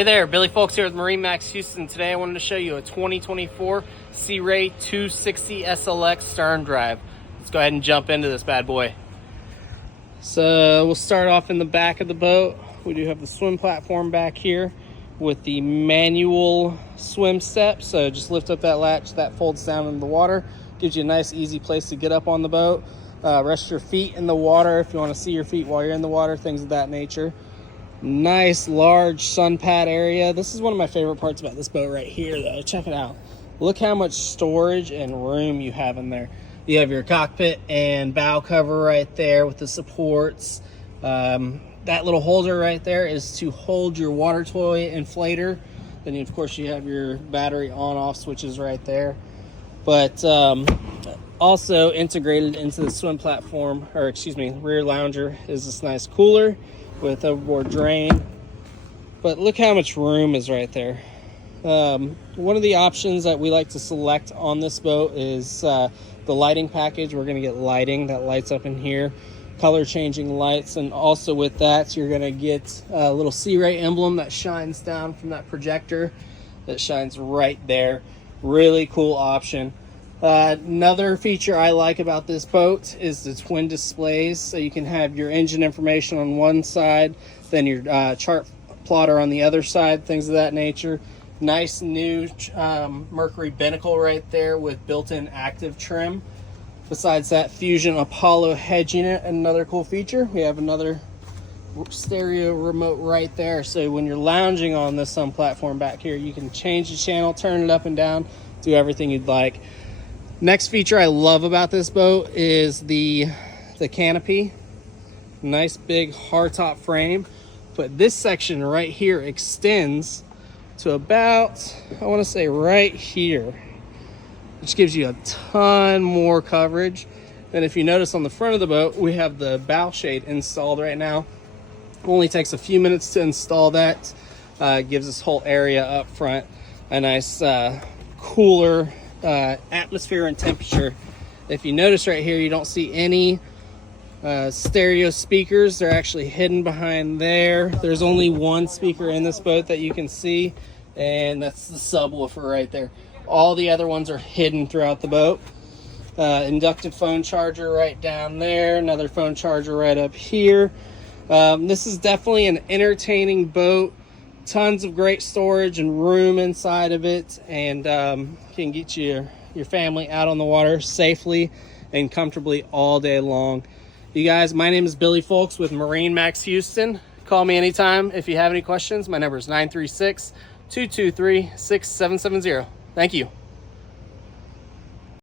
Hey there, Billy Folks here with MarineMax Houston. Today I wanted to show you a 2024 SEA RAY 260 SLX stern drive. Let's go ahead and jump into this bad boy. So we'll start off in the back of the boat. We do have the swim platform back here with the manual swim step. So just lift up that latch, that folds down into the water. Gives you a nice easy place to get up on the boat. Rest your feet in the water if you want to see your feet while you're in the water, things of that nature. Nice large sun pad area. This is one of my favorite parts about this boat right here though. Check it out. Look how much storage and room you have in there. You have your cockpit and bow cover right there with the supports. That little holder right there is to hold your water toy inflator. Then of course you have your battery on off switches right there. But also integrated into the swim platform, or excuse me, rear lounger, is this nice cooler with overboard drain. But look how much room is right there. One of the options that we like to select on this boat is the lighting package. We're going to get lighting that lights up in here, color changing lights, and also with that you're going to get a little SEA RAY emblem that shines down from that projector that shines right there. Really cool option. Another feature I like about this boat is the twin displays. So you can have your engine information on one side, then your chart plotter on the other side, things of that nature. Nice new Mercury binnacle right there with built-in active trim. Besides that, Fusion Apollo head unit, another cool feature. We have another stereo remote right there. So when you're lounging on this sun platform back here, you can change the channel, turn it up and down, do everything you'd like. Next feature I love about this boat is the canopy. Nice big hardtop frame, but this section right here extends to about, I want to say right here, which gives you a ton more coverage. And if you notice on the front of the boat, we have the bow shade installed right now. Only takes a few minutes to install that. Gives this whole area up front a nice cooler atmosphere and temperature. If you notice right here, you don't see any stereo speakers. They're actually hidden behind there. There's only one speaker in this boat that you can see, and that's the subwoofer right there. All the other ones are hidden throughout the boat. Inductive phone charger right down there, another phone charger right up here. This is definitely an entertaining boat. Tons of great storage and room inside of it, and can get your family out on the water safely and comfortably all day long. You guys, my name is Billy Folks with MarineMax Houston. Call me anytime if you have any questions. My number is 936-223-6770. Thank you.